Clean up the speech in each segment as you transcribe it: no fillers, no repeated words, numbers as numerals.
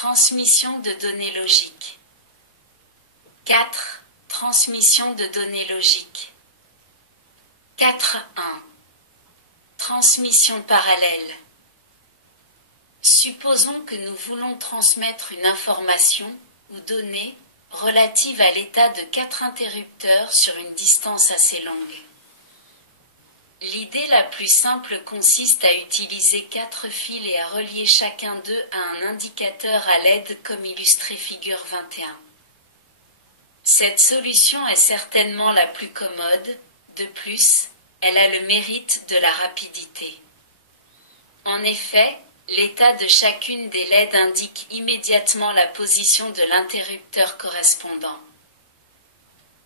Transmission de données logiques. 4. Transmission de données logiques. 4.1. Transmission parallèle. Supposons que nous voulons transmettre une information ou donnée relative à l'état de 4 interrupteurs sur une distance assez longue. L'idée la plus simple consiste à utiliser 4 fils et à relier chacun d'eux à un indicateur à LED comme illustré figure 21. Cette solution est certainement la plus commode, de plus, elle a le mérite de la rapidité. En effet, l'état de chacune des LED indique immédiatement la position de l'interrupteur correspondant.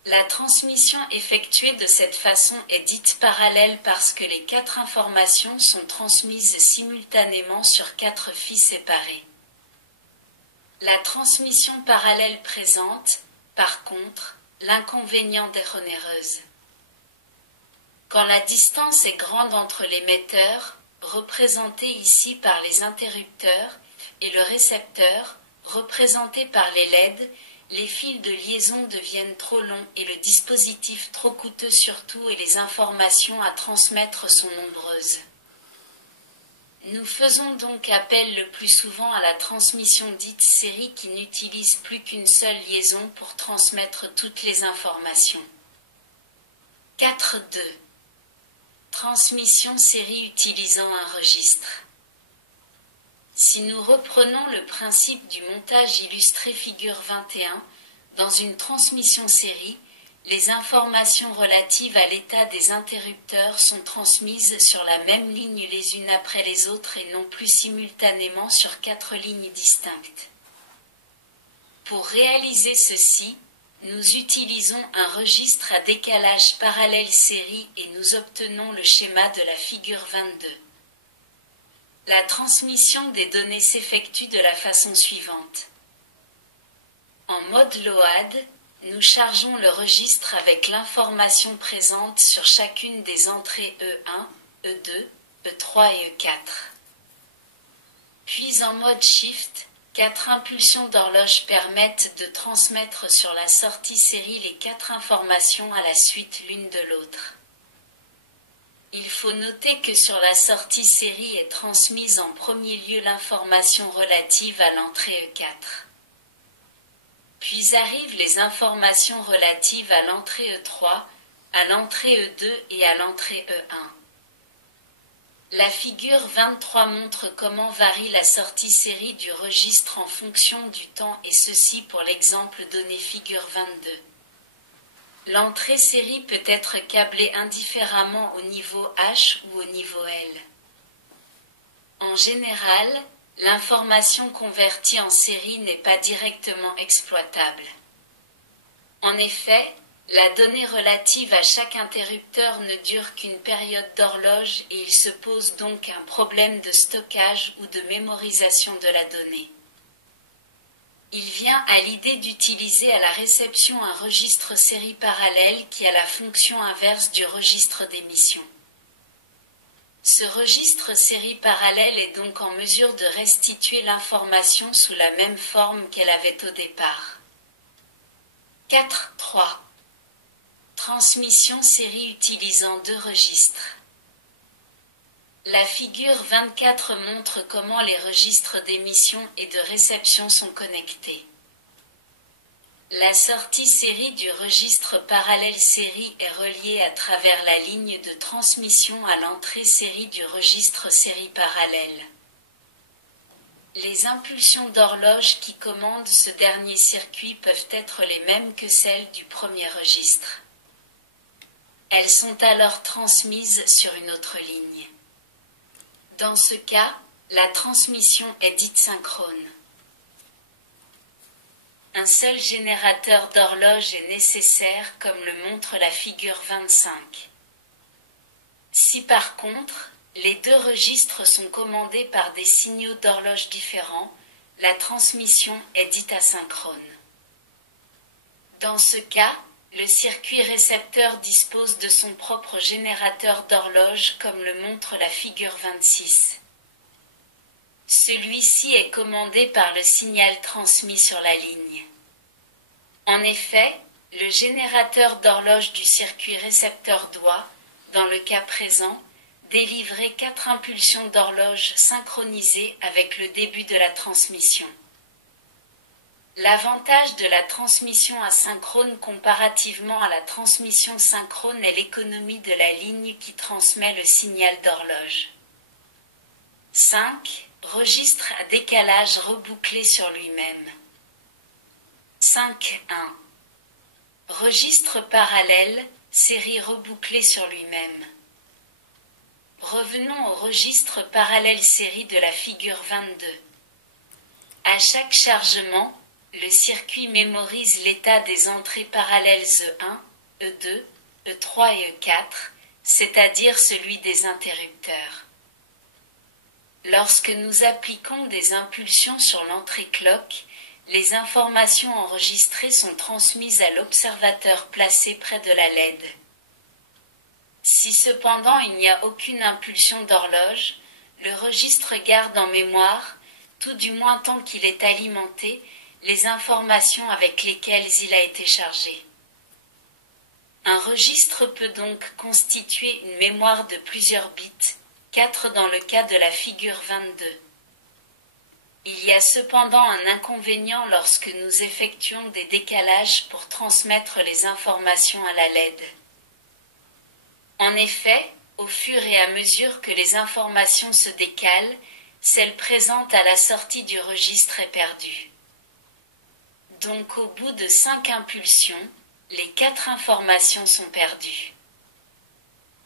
La transmission effectuée de cette façon est dite parallèle parce que les 4 informations sont transmises simultanément sur 4 fils séparés. La transmission parallèle présente, par contre, l'inconvénient d'être onéreuse. Quand la distance est grande entre l'émetteur, représenté ici par les interrupteurs, et le récepteur, représenté par les LED, les fils de liaison deviennent trop longs et le dispositif trop coûteux surtout et les informations à transmettre sont nombreuses. Nous faisons donc appel le plus souvent à la transmission dite série qui n'utilise plus qu'une seule liaison pour transmettre toutes les informations. 4.2. Transmission série utilisant un registre. Si nous reprenons le principe du montage illustré figure 21, dans une transmission série, les informations relatives à l'état des interrupteurs sont transmises sur la même ligne les unes après les autres et non plus simultanément sur 4 lignes distinctes. Pour réaliser ceci, nous utilisons un registre à décalage parallèle série et nous obtenons le schéma de la figure 22. La transmission des données s'effectue de la façon suivante. En mode LOAD, nous chargeons le registre avec l'information présente sur chacune des entrées E1, E2, E3 et E4. Puis en mode Shift, 4 impulsions d'horloge permettent de transmettre sur la sortie série les 4 informations à la suite l'une de l'autre. Il faut noter que sur la sortie série est transmise en premier lieu l'information relative à l'entrée E4. Puis arrivent les informations relatives à l'entrée E3, à l'entrée E2 et à l'entrée E1. La figure 23 montre comment varie la sortie série du registre en fonction du temps et ceci pour l'exemple donné figure 22. L'entrée série peut être câblée indifféremment au niveau H ou au niveau L. En général, l'information convertie en série n'est pas directement exploitable. En effet, la donnée relative à chaque interrupteur ne dure qu'une période d'horloge et il se pose donc un problème de stockage ou de mémorisation de la donnée. Il vient à l'idée d'utiliser à la réception un registre série parallèle qui a la fonction inverse du registre d'émission. Ce registre série parallèle est donc en mesure de restituer l'information sous la même forme qu'elle avait au départ. 4.3. Transmission série utilisant 2 registres. La figure 24 montre comment les registres d'émission et de réception sont connectés. La sortie série du registre parallèle série est reliée à travers la ligne de transmission à l'entrée série du registre série parallèle. Les impulsions d'horloge qui commandent ce dernier circuit peuvent être les mêmes que celles du premier registre. Elles sont alors transmises sur une autre ligne. Dans ce cas, la transmission est dite synchrone. Un seul générateur d'horloge est nécessaire comme le montre la figure 25. Si par contre, les 2 registres sont commandés par des signaux d'horloge différents, la transmission est dite asynchrone. Dans ce cas, le circuit récepteur dispose de son propre générateur d'horloge comme le montre la figure 26. Celui-ci est commandé par le signal transmis sur la ligne. En effet, le générateur d'horloge du circuit récepteur doit, dans le cas présent, délivrer 4 impulsions d'horloge synchronisées avec le début de la transmission. L'avantage de la transmission asynchrone comparativement à la transmission synchrone est l'économie de la ligne qui transmet le signal d'horloge. 5. Registre à décalage rebouclé sur lui-même. 5.1. Registre parallèle, série rebouclée sur lui-même. Revenons au registre parallèle série de la figure 22. À chaque chargement, le circuit mémorise l'état des entrées parallèles E1, E2, E3 et E4, c'est-à-dire celui des interrupteurs. Lorsque nous appliquons des impulsions sur l'entrée clock, les informations enregistrées sont transmises à l'observateur placé près de la LED. Si cependant il n'y a aucune impulsion d'horloge, le registre garde en mémoire, tout du moins tant qu'il est alimenté, les informations avec lesquelles il a été chargé. Un registre peut donc constituer une mémoire de plusieurs bits, 4 dans le cas de la figure 22. Il y a cependant un inconvénient lorsque nous effectuons des décalages pour transmettre les informations à la LED. En effet, au fur et à mesure que les informations se décalent, celle présente à la sortie du registre est perdue. Donc au bout de 5 impulsions, les 4 informations sont perdues.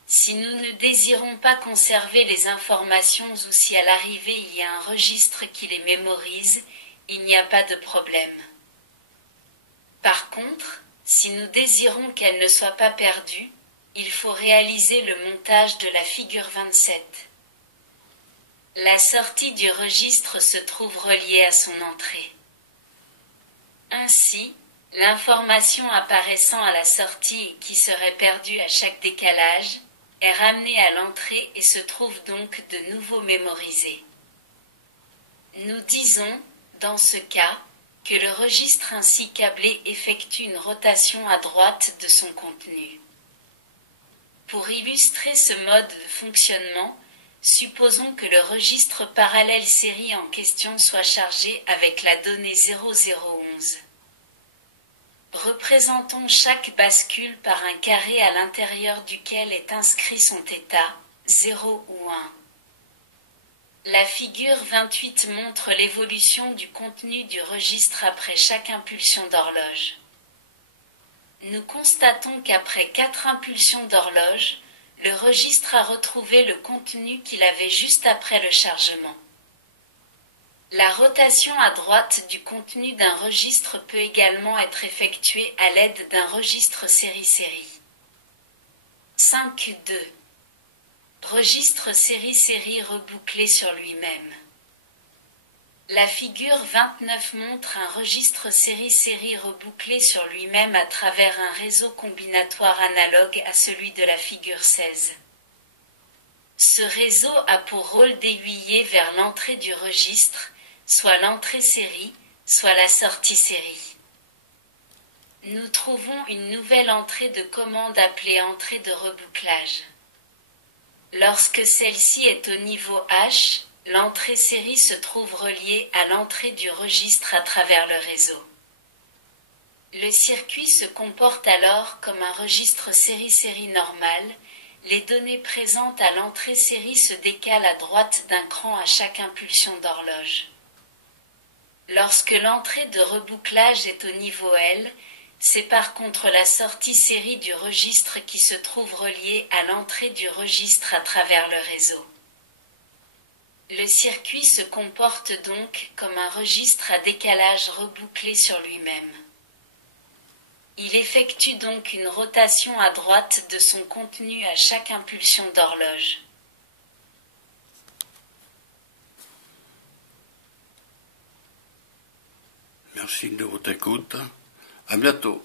Si nous ne désirons pas conserver les informations ou si à l'arrivée il y a un registre qui les mémorise, il n'y a pas de problème. Par contre, si nous désirons qu'elles ne soient pas perdues, il faut réaliser le montage de la figure 27. La sortie du registre se trouve reliée à son entrée. Ainsi, l'information apparaissant à la sortie et qui serait perdue à chaque décalage est ramenée à l'entrée et se trouve donc de nouveau mémorisée. Nous disons, dans ce cas, que le registre ainsi câblé effectue une rotation à droite de son contenu. Pour illustrer ce mode de fonctionnement, supposons que le registre parallèle série en question soit chargé avec la donnée 0011. Représentons chaque bascule par un carré à l'intérieur duquel est inscrit son état, 0 ou 1. La figure 28 montre l'évolution du contenu du registre après chaque impulsion d'horloge. Nous constatons qu'après 4 impulsions d'horloge, le registre a retrouvé le contenu qu'il avait juste après le chargement. La rotation à droite du contenu d'un registre peut également être effectuée à l'aide d'un registre série-série. 5.2. Registre série-série rebouclé sur lui-même. La figure 29 montre un registre série-série rebouclé sur lui-même à travers un réseau combinatoire analogue à celui de la figure 16. Ce réseau a pour rôle d'aiguiller vers l'entrée du registre, soit l'entrée série, soit la sortie série. Nous trouvons une nouvelle entrée de commande appelée entrée de rebouclage. Lorsque celle-ci est au niveau H, l'entrée série se trouve reliée à l'entrée du registre à travers le réseau. Le circuit se comporte alors comme un registre série-série normal. Les données présentes à l'entrée série se décalent à droite d'un cran à chaque impulsion d'horloge. Lorsque l'entrée de rebouclage est au niveau L, c'est par contre la sortie série du registre qui se trouve reliée à l'entrée du registre à travers le réseau. Le circuit se comporte donc comme un registre à décalage rebouclé sur lui-même. Il effectue donc une rotation à droite de son contenu à chaque impulsion d'horloge. Merci de votre écoute. À bientôt.